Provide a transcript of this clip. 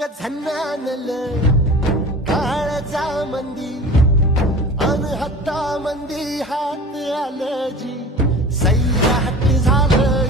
ग झन्नानल काळजा मंदी अन हत्ता मंदी हात आलं जी सैराट झालं